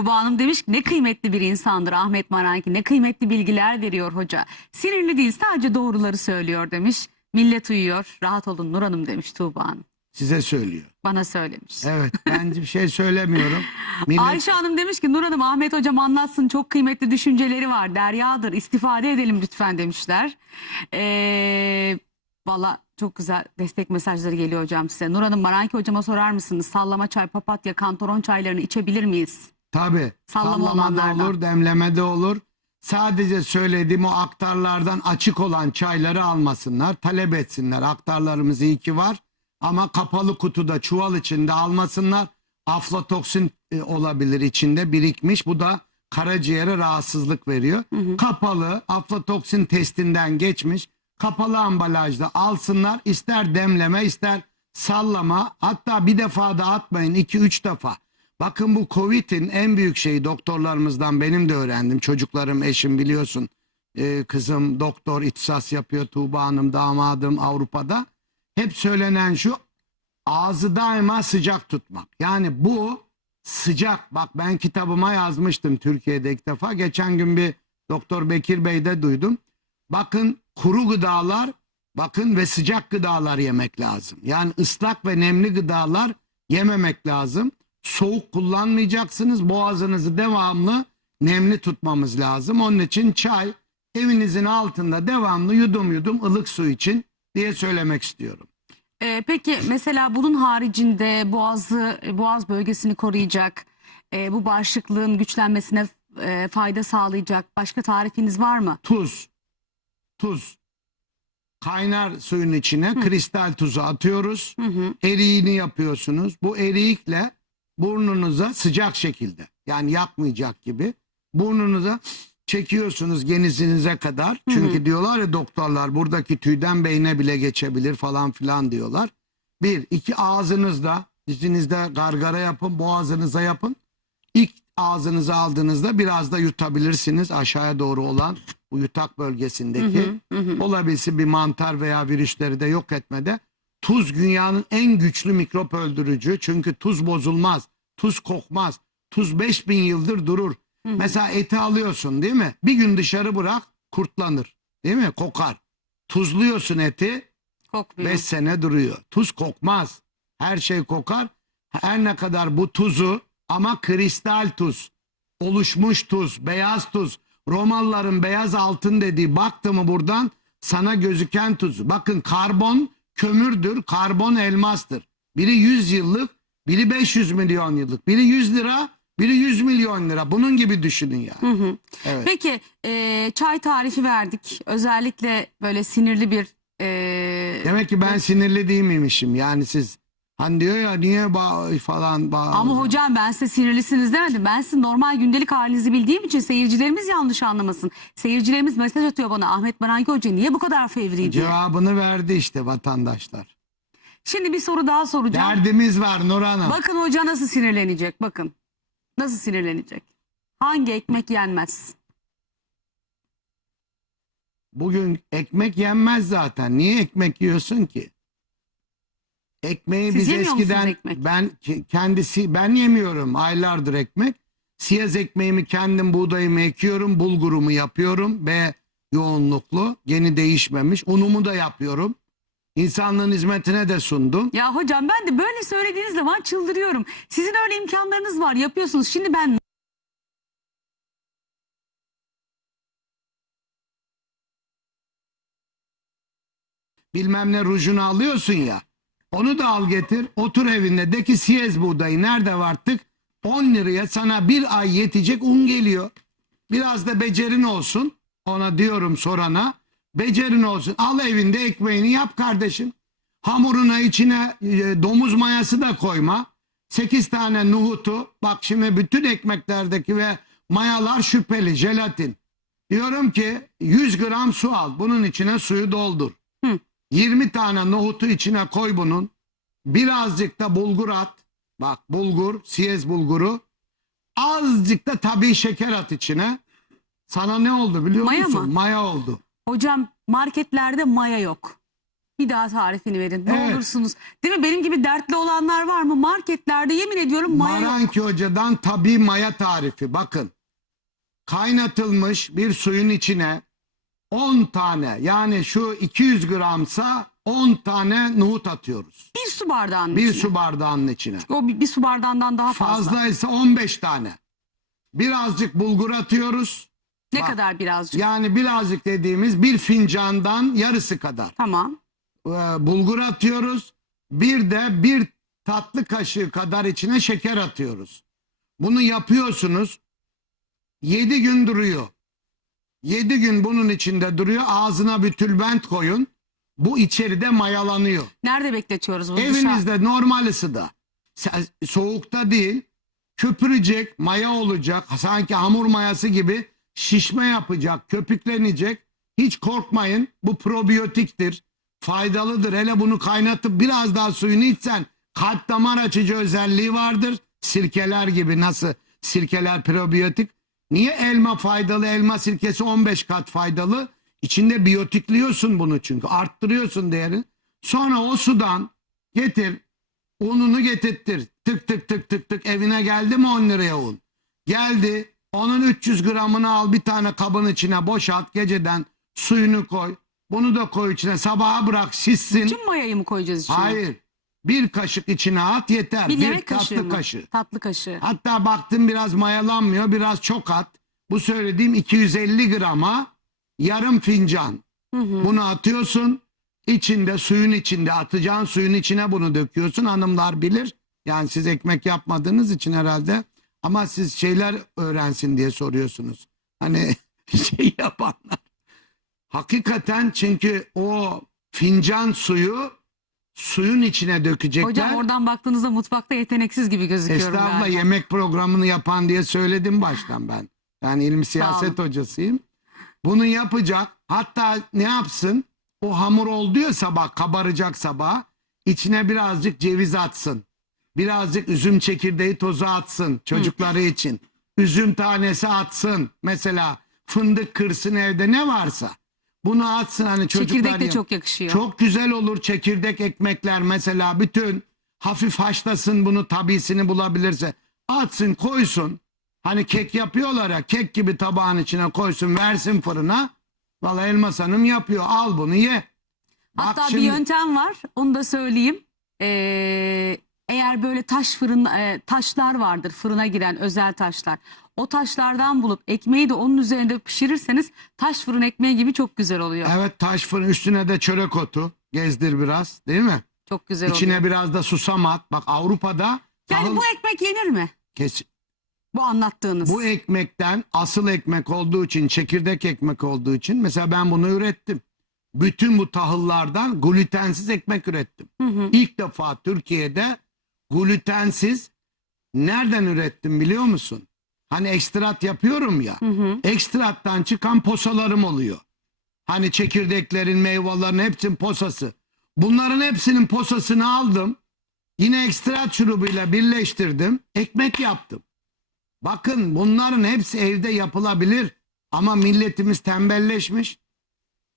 Tuba Hanım demiş ki ne kıymetli bir insandır Ahmet Maranki. Ne kıymetli bilgiler veriyor hoca. Sinirli değil sadece doğruları söylüyor demiş. Millet uyuyor. Rahat olun Nur Hanım demiş Tuğba Hanım. Size söylüyor. Bana söylemiş. Evet ben bir şey söylemiyorum. Millet Ayşe Hanım demiş ki Nur Hanım Ahmet Hocam anlatsın çok kıymetli düşünceleri var. Deryadır istifade edelim lütfen demişler. Ee, Valla çok güzel destek mesajları geliyor hocam size. Nur Hanım Maranki hocama sorar mısınız? Sallama çay, papatya, kantaron çaylarını içebilir miyiz? Tabii Sallama sallama da olanlardan. olur, demleme de olur. Sadece söylediğim o aktarlardan açık olan çayları almasınlar, talep etsinler. Aktarlarımız iyi ki var ama kapalı kutuda çuval içinde almasınlar. Aflatoksin e, olabilir içinde birikmiş. Bu da karaciğere rahatsızlık veriyor. Kapalı aflatoksin testinden geçmiş. Kapalı ambalajda alsınlar. İster demleme ister sallama. Hatta bir defa da atmayın. 2-3 defa. Bakın bu Covid'in en büyük şeyi doktorlarımızdan benim de öğrendim. Çocuklarım, eşim biliyorsun. Ee, kızım doktor ihtisas yapıyor. Tuğba Hanım, damadım Avrupa'da. Hep söylenen şu ağzı daima sıcak tutmak. Yani bu sıcak. Bak ben kitabıma yazmıştım Türkiye'de ilk defa. Geçen gün bir Doktor Bekir Bey'de duydum. Bakın kuru gıdalar bakın ve sıcak gıdalar yemek lazım. Yani ıslak ve nemli gıdalar yememek lazım. Soğuk kullanmayacaksınız. Boğazınızı devamlı nemli tutmamız lazım. Onun için çay evinizin altında devamlı yudum yudum ılık su için diye söylemek istiyorum. Ee, peki mesela bunun haricinde boğazı, boğaz bölgesini koruyacak, e, bu bağışıklığın güçlenmesine e, fayda sağlayacak başka tarifiniz var mı? Tuz. Tuz. Kaynar suyun içine kristal tuzu atıyoruz. Hı hı. Eriğini yapıyorsunuz. Bu erikle burnunuza sıcak şekilde yani yakmayacak gibi burnunuza çekiyorsunuz genizinize kadar. Çünkü diyorlar ya doktorlar buradaki tüyden beyne bile geçebilir falan filan diyorlar. Bir, iki ağzınızda dizinizde gargara yapın boğazınıza yapın. İlk ağzınıza aldığınızda biraz da yutabilirsiniz aşağıya doğru olan bu yutak bölgesindeki. Olabilse bir mantar veya virüsleri de yok etmede. Tuz dünyanın en güçlü mikrop öldürücü. Çünkü tuz bozulmaz. Tuz kokmaz. Tuz 5000 yıldır durur. Mesela eti alıyorsun değil mi? Bir gün dışarı bırak kurtlanır. Değil mi? Kokar. Tuzluyorsun eti Kokmuyor. 5 sene duruyor. Tuz kokmaz. Her şey kokar. Her ne kadar bu tuzu ama kristal tuz, oluşmuş tuz, beyaz tuz, Romalıların beyaz altın dediği baktı mı buradan sana gözüken tuz. Bakın karbon kömürdür, karbon elmastır. Biri 100 yıllık, biri 500 milyon yıllık. Biri 100 lira, biri 100 milyon lira. Bunun gibi düşünün ya. Hı hı. Evet. Peki e, çay tarifi verdik. Özellikle böyle sinirli bir e, Demek ki ben sinirli değil miymişim? Yani siz hani diyor ya niye bağ falan bağ ama hocam ben size sinirlisiniz demedim. Ben sizin normal gündelik halinizi bildiğim için seyircilerimiz yanlış anlamasın. Seyircilerimiz mesaj atıyor bana Ahmet Baranki Hoca niye bu kadar fevri diye. Cevabını verdi işte vatandaşlar. Şimdi bir soru daha soracağım. Derdimiz var Nur Hanım. Bakın hoca nasıl sinirlenecek bakın. Nasıl sinirlenecek? Hangi ekmek yenmez? Bugün ekmek yenmez zaten. Niye ekmek yiyorsun ki? Ekmeği Siz biz yemiyor musunuz eskiden ekmek? ben ke- kendisi ben yemiyorum aylardır ekmek. Siyaz ekmeğimi kendim buğdayımı ekiyorum, bulgurumu yapıyorum ve yoğunluklu, geni değişmemiş. Unumu da yapıyorum. İnsanlığın hizmetine de sundum. Ya hocam ben de böyle söylediğiniz zaman çıldırıyorum. Sizin öyle imkanlarınız var yapıyorsunuz. Şimdi ben bilmem ne rujunu alıyorsun ya. Onu da al getir. Otur evinde de ki siyez buğdayı nerede var tık 10 liraya sana bir ay yetecek un geliyor. Biraz da becerin olsun. Ona diyorum sorana. Becerin olsun. Al evinde ekmeğini yap kardeşim. Hamuruna içine e, domuz mayası da koyma. 8 tane nohutu. Bak şimdi bütün ekmeklerdeki ve mayalar şüpheli. Jelatin. Diyorum ki 100 gram su al. Bunun içine suyu doldur. 20 tane nohutu içine koy bunun. Birazcık da bulgur at. Bak bulgur, siyez bulguru. Azıcık da tabii şeker at içine. Sana ne oldu biliyor Maya musun? mı? Maya oldu. Hocam marketlerde maya yok. Bir daha tarifini verin. Ne Evet. olursunuz. Değil mi? Benim gibi dertli olanlar var mı? Marketlerde yemin ediyorum maya yok. Maranki Hoca'dan tabi maya tarifi. Bakın. Kaynatılmış bir suyun içine 10 tane yani şu 200 gramsa 10 tane nohut atıyoruz. Bir su bardağının Bir içine. su bardağının içine. O bir, bir su bardağından daha fazla. Fazlaysa 15 tane. Birazcık bulgur atıyoruz. Ne Bak, kadar birazcık? Yani birazcık dediğimiz bir fincandan yarısı kadar. Tamam. Ee, bulgur atıyoruz. Bir de bir tatlı kaşığı kadar içine şeker atıyoruz. Bunu yapıyorsunuz. 7 gün duruyor. 7 gün bunun içinde duruyor. Ağzına bir tülbent koyun. Bu içeride mayalanıyor. Nerede bekletiyoruz bunu? Dışarı- Evinizde normal ısıda. Soğukta değil. Köpürecek, maya olacak. Sanki hamur mayası gibi şişme yapacak, köpüklenecek. Hiç korkmayın. Bu probiyotiktir. Faydalıdır. Hele bunu kaynatıp biraz daha suyunu içsen kalp damar açıcı özelliği vardır. Sirkeler gibi nasıl sirkeler probiyotik. Niye elma faydalı? Elma sirkesi 15 kat faydalı. İçinde biyotikliyorsun bunu çünkü. Arttırıyorsun değerini. Sonra o sudan getir ununu getirttir. Tık tık tık tık tık evine geldi mi 10 liraya un? Geldi. Onun 300 gramını al bir tane kabın içine boşalt geceden suyunu koy. Bunu da koy içine sabaha bırak şişsin. Tüm mayayı mı koyacağız içine? Hayır. Bir kaşık içine at yeter. Bir Bir, yemek kaşığı tatlı mı? kaşığı. Tatlı kaşığı. Hatta baktım biraz mayalanmıyor biraz çok at. Bu söylediğim 250 grama yarım fincan. Hı hı. Bunu atıyorsun. içinde suyun içinde atacağın suyun içine bunu döküyorsun. Hanımlar bilir. Yani siz ekmek yapmadığınız için herhalde. Ama siz şeyler öğrensin diye soruyorsunuz. Hani şey yapanlar. Hakikaten çünkü o fincan suyu suyun içine dökecekler. Hocam oradan baktığınızda mutfakta yeteneksiz gibi gözüküyorum Estağfurullah galiba. yemek programını yapan diye söyledim baştan ben. Yani ilmi siyaset hocasıyım. Bunu yapacak. Hatta ne yapsın? O hamur oldu ya sabah kabaracak sabah. İçine birazcık ceviz atsın. Birazcık üzüm çekirdeği tozu atsın çocukları için. Üzüm tanesi atsın. Mesela fındık kırsın evde ne varsa. Bunu atsın hani çocuklar. Çekirdek de yap- çok yakışıyor. çok güzel olur çekirdek ekmekler mesela bütün hafif haşlasın bunu tabisini bulabilirse atsın koysun. Hani kek yapıyorlar ya kek gibi tabağın içine koysun versin fırına. Vallahi Elmas Hanım yapıyor al bunu ye. Bak Hatta şimdi- bir yöntem var. Onu da söyleyeyim. Ee, eğer böyle taş fırın e, taşlar vardır fırına giren özel taşlar. O taşlardan bulup ekmeği de onun üzerinde pişirirseniz taş fırın ekmeği gibi çok güzel oluyor. Evet taş fırın üstüne de çörek otu gezdir biraz değil mi? Çok güzel İçine oluyor. biraz da susam at. Bak Avrupa'da Yani tahıl- bu ekmek yenir mi? kes- Bu anlattığınız. Bu ekmekten asıl ekmek olduğu için, çekirdek ekmek olduğu için mesela ben bunu ürettim. Bütün bu tahıllardan glutensiz ekmek ürettim. İlk defa Türkiye'de glutensiz nereden ürettim biliyor musun? Hani ekstrat yapıyorum ya. Hı hı. Ekstrattan çıkan posalarım oluyor. Hani çekirdeklerin, meyvelerin hepsinin posası. Bunların hepsinin posasını aldım. Yine ekstrat şurubuyla birleştirdim. Ekmek yaptım. Bakın bunların hepsi evde yapılabilir. Ama milletimiz tembelleşmiş.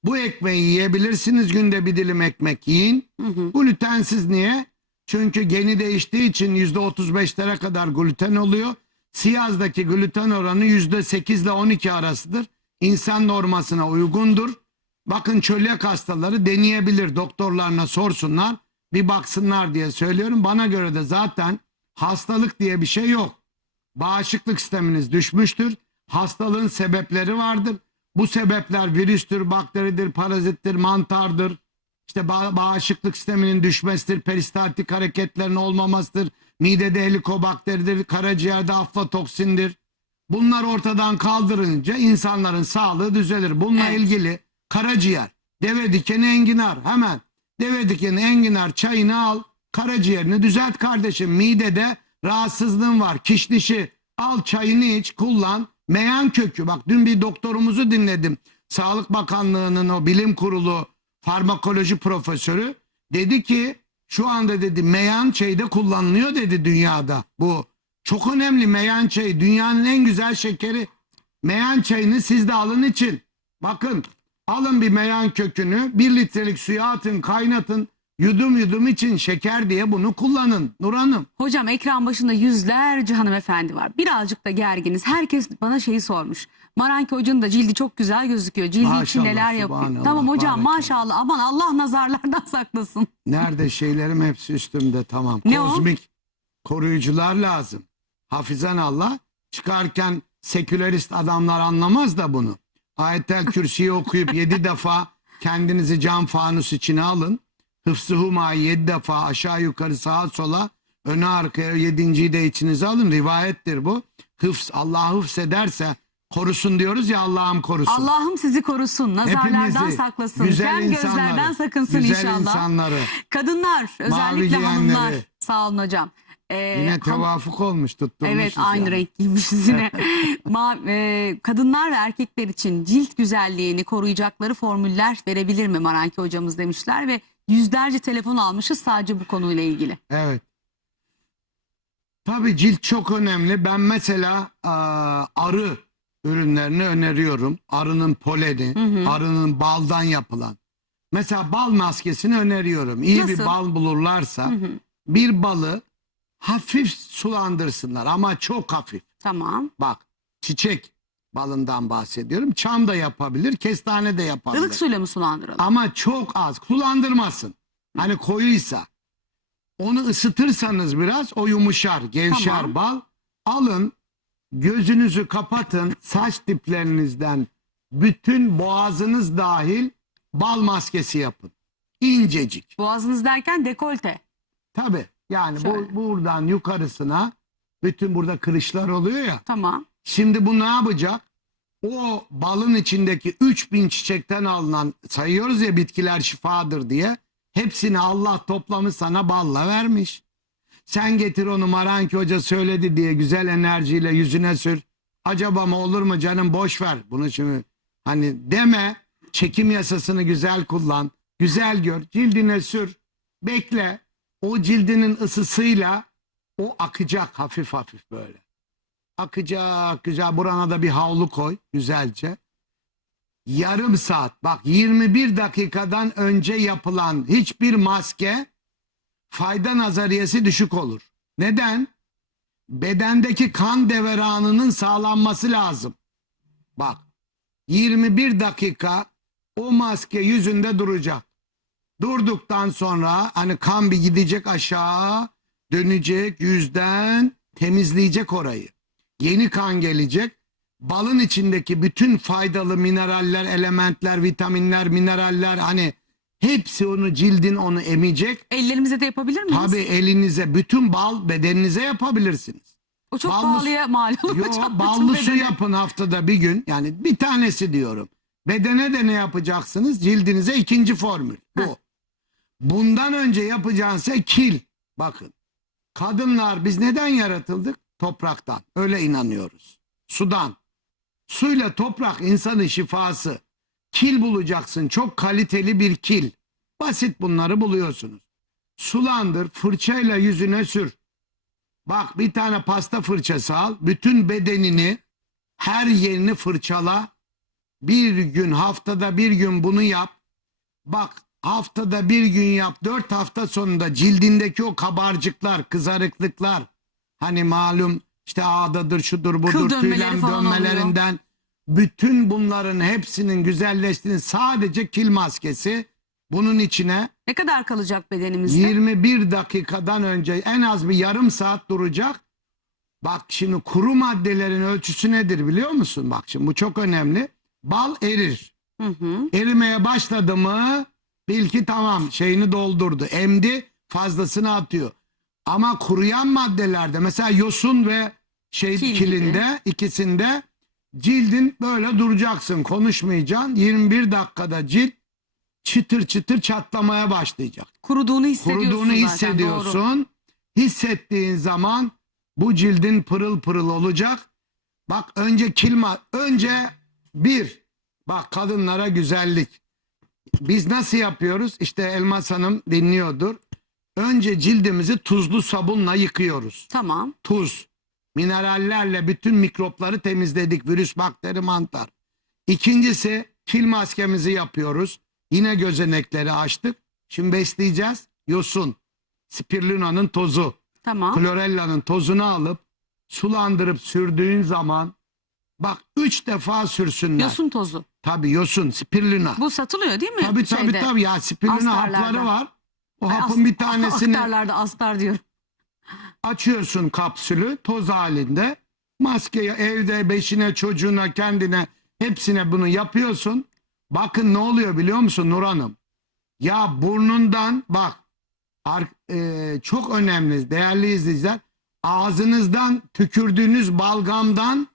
Bu ekmeği yiyebilirsiniz günde bir dilim ekmek yiyin. Hı hı. Glutensiz niye? Çünkü geni değiştiği için %35'lere kadar gluten oluyor. Siyazdaki gluten oranı %8 ile 12 arasıdır. İnsan normasına uygundur. Bakın çölyak hastaları deneyebilir. Doktorlarına sorsunlar. Bir baksınlar diye söylüyorum. Bana göre de zaten hastalık diye bir şey yok. Bağışıklık sisteminiz düşmüştür. Hastalığın sebepleri vardır. Bu sebepler virüstür, bakteridir, parazittir, mantardır. İşte ba- bağışıklık sisteminin düşmesidir, peristaltik hareketlerin olmamasıdır. Midede helikobakteridir, karaciğerde aflatoksindir. Bunlar ortadan kaldırınca insanların sağlığı düzelir. Bununla Evet. ilgili karaciğer, deve dikeni enginar hemen. Deve dikeni enginar çayını al, karaciğerini düzelt kardeşim. Midede rahatsızlığın var, kişnişi al çayını iç, kullan. Meyan kökü bak dün bir doktorumuzu dinledim. Sağlık Bakanlığı'nın o bilim kurulu farmakoloji profesörü dedi ki şu anda dedi meyan çayda kullanılıyor dedi dünyada bu. Çok önemli meyan çayı dünyanın en güzel şekeri. Meyan çayını siz de alın için. Bakın Alın bir meyan kökünü, bir litrelik suya atın, kaynatın. Yudum yudum için şeker diye bunu kullanın Nur Hanım. Hocam ekran başında yüzlerce hanımefendi var. Birazcık da gerginiz. Herkes bana şeyi sormuş. Maranki Hoca'nın da cildi çok güzel gözüküyor. Cildi için Maşallah, neler yapıyor. subhanallah, Tamam hocam barakallah. maşallah aman Allah nazarlardan saklasın. Nerede şeylerim hepsi üstümde tamam. Ne o? Kozmik koruyucular lazım. Hafizan Allah çıkarken sekülerist adamlar anlamaz da bunu. Ayetel Kürsi'yi okuyup yedi defa kendinizi cam fanus içine alın. Hıfzı Huma'yı yedi defa aşağı yukarı sağa sola öne arkaya yedinciyi de içinize alın. Rivayettir bu. Hıfz Allah hıfz ederse korusun diyoruz ya Allah'ım korusun. Allah'ım sizi korusun. Nazarlardan Hepimizi, saklasın. güzel Kem insanları, gözlerden sakınsın güzel inşallah. insanları. Kadınlar özellikle giyenleri. hanımlar. Sağ olun hocam. Ee, Yine tevafuk olmuş tutturmuşuz. Evet aynı yani. renk giymişiz yine. Ma- e, kadınlar ve erkekler için cilt güzelliğini koruyacakları formüller verebilir mi Maranki hocamız demişler ve yüzlerce telefon almışız sadece bu konuyla ilgili. Evet. Tabii cilt çok önemli. Ben mesela aa, arı ürünlerini öneriyorum. Arının poleni, hı. arının baldan yapılan. Mesela bal maskesini öneriyorum. İyi bir Nasıl? bal bulurlarsa Hı hı. bir balı hafif sulandırsınlar ama çok hafif. Tamam. Bak çiçek balından bahsediyorum. Çam da yapabilir, kestane de yapabilir. Ilık suyla mı sulandıralım? Ama çok az. Sulandırmasın. Hani koyuysa. Onu ısıtırsanız biraz o yumuşar, gevşer Tamam. bal. Alın, gözünüzü kapatın, saç diplerinizden bütün boğazınız dahil bal maskesi yapın. İncecik. Boğazınız derken dekolte. Tabii. Yani Şöyle. bu buradan yukarısına bütün burada kırışlar oluyor ya. Tamam. Şimdi bu ne yapacak? O balın içindeki 3000 çiçekten alınan sayıyoruz ya bitkiler şifadır diye. Hepsini Allah toplamış sana balla vermiş. Sen getir onu Maranki Hoca söyledi diye güzel enerjiyle yüzüne sür. Acaba mı olur mu canım boş ver. Bunu şimdi hani deme. Çekim yasasını güzel kullan. Güzel gör. Cildine sür. Bekle. O cildinin ısısıyla o akacak hafif hafif böyle akacak güzel burana da bir havlu koy güzelce. Yarım saat bak 21 dakikadan önce yapılan hiçbir maske fayda nazariyesi düşük olur. Neden? Bedendeki kan deveranının sağlanması lazım. Bak 21 dakika o maske yüzünde duracak. Durduktan sonra hani kan bir gidecek aşağı dönecek yüzden temizleyecek orayı yeni kan gelecek. Balın içindeki bütün faydalı mineraller, elementler, vitaminler, mineraller hani hepsi onu cildin onu emecek. Ellerimize de yapabilir miyiz? Tabii elinize bütün bal bedeninize yapabilirsiniz. O çok ballı- pahalıya mal olur Yo, hocam. ballı su bedene. yapın haftada bir gün. Yani bir tanesi diyorum. Bedene de ne yapacaksınız? Cildinize ikinci formül. Bu. Heh. Bundan önce yapacağınız şey kil. Bakın. Kadınlar biz neden yaratıldık? Topraktan. Öyle inanıyoruz. Sudan. Suyla toprak insanın şifası. Kil bulacaksın. Çok kaliteli bir kil. Basit bunları buluyorsunuz. Sulandır, fırçayla yüzüne sür. Bak bir tane pasta fırçası al. Bütün bedenini, her yerini fırçala. Bir gün, haftada bir gün bunu yap. Bak haftada bir gün yap. Dört hafta sonunda cildindeki o kabarcıklar, kızarıklıklar. Hani malum işte ağdadır, şudur, budur, Kıl dönmeleri tüylem falan dönmelerinden. Bütün bunların hepsinin güzelleştiğini sadece kil maskesi. Bunun içine Ne kadar kalacak bedenimizde? 21 dakikadan önce en az bir yarım saat duracak. Bak şimdi kuru maddelerin ölçüsü nedir biliyor musun? Bak şimdi bu çok önemli. Bal erir. Hı hı. Erimeye başladı mı bil ki tamam şeyini doldurdu. Emdi fazlasını atıyor. Ama kuruyan maddelerde mesela yosun ve şey Kil gibi. kilinde ikisinde cildin böyle duracaksın konuşmayacaksın. 21 dakikada cilt çıtır çıtır çatlamaya başlayacak Kuruduğunu hissediyorsun kuruduğunu zaten, doğru. hissediyorsun. Hissettiğin zaman bu cildin pırıl pırıl olacak. Bak önce kilma, önce bir, bak kadınlara güzellik. Biz nasıl yapıyoruz? İşte Elmas Hanım dinliyordur. Önce cildimizi tuzlu sabunla yıkıyoruz. Tamam. Tuz, minerallerle bütün mikropları temizledik. Virüs, bakteri, mantar. İkincisi Kil maskemizi yapıyoruz. Yine gözenekleri açtık. Şimdi besleyeceğiz. Yosun, spirulina'nın tozu, Tamam. klorellanın tozunu alıp sulandırıp sürdüğün zaman bak üç defa sürsünler. Yosun tozu. Tabii yosun, spirulina. Bu satılıyor değil mi? Tabii tabii Şeyde, tabii ya spirulina astarlarda. hapları var. O Ay, hapın as- bir tanesini Aktarlarda astar diyorum. Açıyorsun kapsülü toz halinde. Maskeyi evde beşine çocuğuna kendine hepsine bunu yapıyorsun. Bakın ne oluyor biliyor musun Nur Hanım? Ya burnundan bak e, çok önemli değerli izleyiciler ağzınızdan tükürdüğünüz balgamdan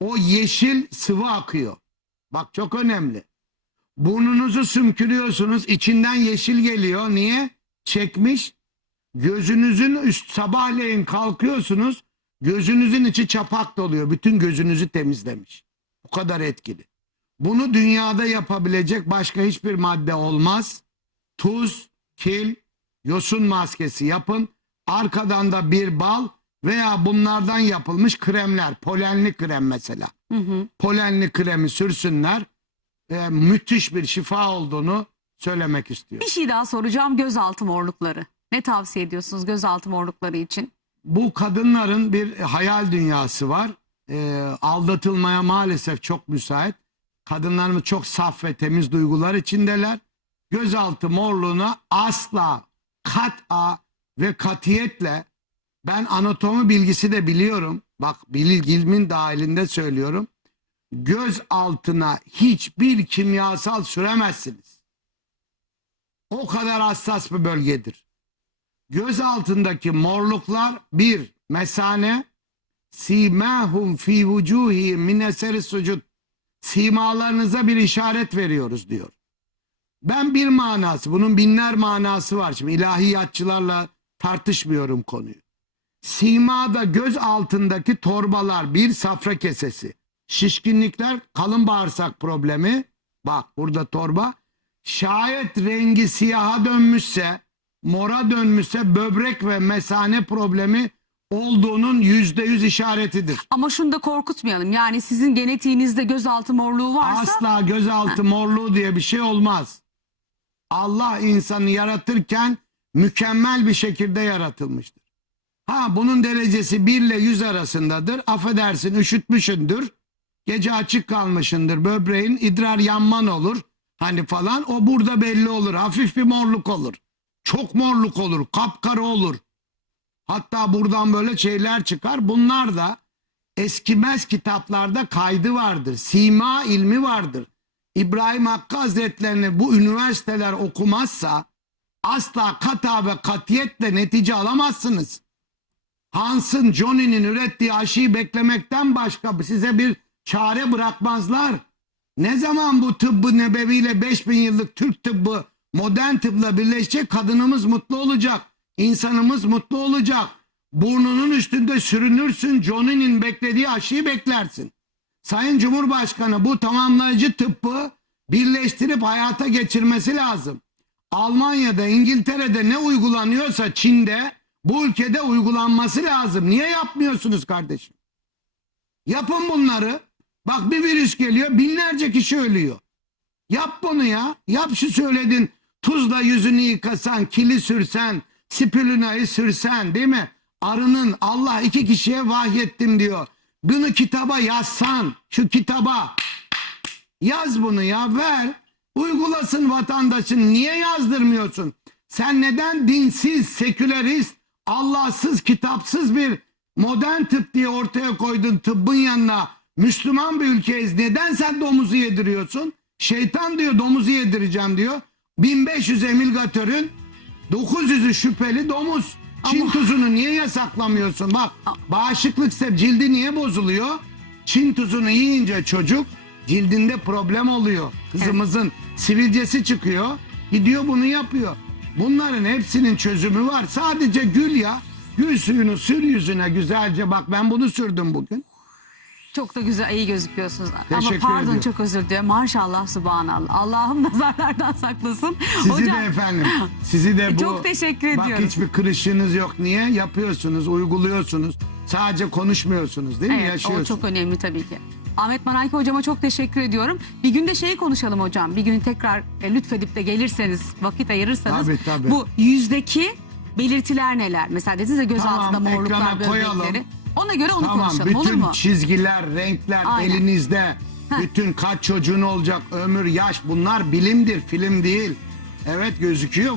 o yeşil sıvı akıyor. Bak çok önemli. Burnunuzu sümkürüyorsunuz içinden yeşil geliyor. Niye? Çekmiş gözünüzün üst sabahleyin kalkıyorsunuz gözünüzün içi çapak doluyor. Bütün gözünüzü temizlemiş. Bu kadar etkili. Bunu dünyada yapabilecek başka hiçbir madde olmaz. Tuz, kil, yosun maskesi yapın. Arkadan da bir bal veya bunlardan yapılmış kremler. Polenli krem mesela. Hı hı. Polenli kremi sürsünler. Ee, müthiş bir şifa olduğunu söylemek istiyorum. Bir şey daha soracağım gözaltı morlukları. Ne tavsiye ediyorsunuz gözaltı morlukları için? bu kadınların bir hayal dünyası var. Ee, aldatılmaya maalesef çok müsait. Kadınlarımız çok saf ve temiz duygular içindeler. Gözaltı morluğuna asla, kat'a ve katiyetle ben anatomi bilgisi de biliyorum. Bak bilgimin dahilinde söylüyorum. Göz altına hiçbir kimyasal süremezsiniz. O kadar hassas bir bölgedir göz altındaki morluklar bir mesane. Simahum fi vucuhi min eseri sucud. Simalarınıza bir işaret veriyoruz diyor. Ben bir manası bunun binler manası var. Şimdi ilahiyatçılarla tartışmıyorum konuyu. Simada göz altındaki torbalar bir safra kesesi. Şişkinlikler kalın bağırsak problemi. Bak burada torba. Şayet rengi siyaha dönmüşse mora dönmüşse böbrek ve mesane problemi olduğunun yüzde yüz işaretidir. Ama şunu da korkutmayalım. Yani sizin genetiğinizde gözaltı morluğu varsa Asla gözaltı morluğu diye bir şey olmaz. Allah insanı yaratırken mükemmel bir şekilde yaratılmıştır. Ha bunun derecesi 1 ile 100 arasındadır. Affedersin üşütmüşündür. Gece açık kalmışındır. Böbreğin idrar yanman olur. Hani falan o burada belli olur. Hafif bir morluk olur. Çok morluk olur. Kapkara olur. Hatta buradan böyle şeyler çıkar. Bunlar da eskimez kitaplarda kaydı vardır. Sima ilmi vardır. İbrahim Hakkı Hazretlerini bu üniversiteler okumazsa asla kata ve katiyetle netice alamazsınız. Hans'ın, Johnny'nin ürettiği aşıyı beklemekten başka size bir çare bırakmazlar. Ne zaman bu tıbbı nebeviyle 5000 yıllık Türk tıbbı modern tıpla birleşecek kadınımız mutlu olacak. insanımız mutlu olacak. Burnunun üstünde sürünürsün Johnny'nin beklediği aşıyı beklersin. Sayın Cumhurbaşkanı bu tamamlayıcı tıbbı birleştirip hayata geçirmesi lazım. Almanya'da, İngiltere'de ne uygulanıyorsa Çin'de bu ülkede uygulanması lazım. Niye yapmıyorsunuz kardeşim? Yapın bunları. Bak bir virüs geliyor binlerce kişi ölüyor. Yap bunu ya. Yap şu söyledin. Tuzla yüzünü yıkasan, kili sürsen, spirulina'yı sürsen değil mi? Arının Allah iki kişiye vahyettim diyor. Bunu kitaba yazsan, şu kitaba yaz bunu ya ver. Uygulasın vatandaşın. Niye yazdırmıyorsun? Sen neden dinsiz, sekülerist, Allahsız, kitapsız bir modern tıp diye ortaya koydun tıbbın yanına? Müslüman bir ülkeyiz. Neden sen domuzu yediriyorsun? Şeytan diyor domuzu yedireceğim diyor. 1500 emilgatörün 900'ü şüpheli domuz. Çin Ama- tuzunu niye yasaklamıyorsun? Bak bağışıklık sebep cildi niye bozuluyor? Çin tuzunu yiyince çocuk cildinde problem oluyor. Kızımızın sivilcesi çıkıyor. Gidiyor bunu yapıyor. Bunların hepsinin çözümü var. Sadece gül ya. Gül suyunu sür yüzüne güzelce. Bak ben bunu sürdüm bugün. Çok da güzel iyi gözüküyorsunuz. Ama Teşekkür pardon ediyorum. çok özür dilerim. Maşallah subhanallah. Allah'ım nazarlardan saklasın. Sizi Hocam de efendim. Sizi de bu. Çok teşekkür Bak ediyorum. hiçbir kırışınız yok. Niye? Yapıyorsunuz, uyguluyorsunuz. Sadece konuşmuyorsunuz değil mi? evet, o çok önemli tabii ki. Ahmet Manayki hocama çok teşekkür ediyorum. Bir gün de şeyi konuşalım hocam. Bir gün tekrar e, lütfedip de gelirseniz, vakit ayırırsanız. Tabii, tabii. Bu yüzdeki belirtiler neler? Mesela dediniz ya göz Tamam, morluklar, ekrana koyalım. Ona göre onu Tamam konuşalım olur bütün mu? çizgiler, renkler Aynen. elinizde. Heh. Bütün kaç çocuğun olacak, ömür, yaş bunlar bilimdir, film değil. Evet gözüküyor.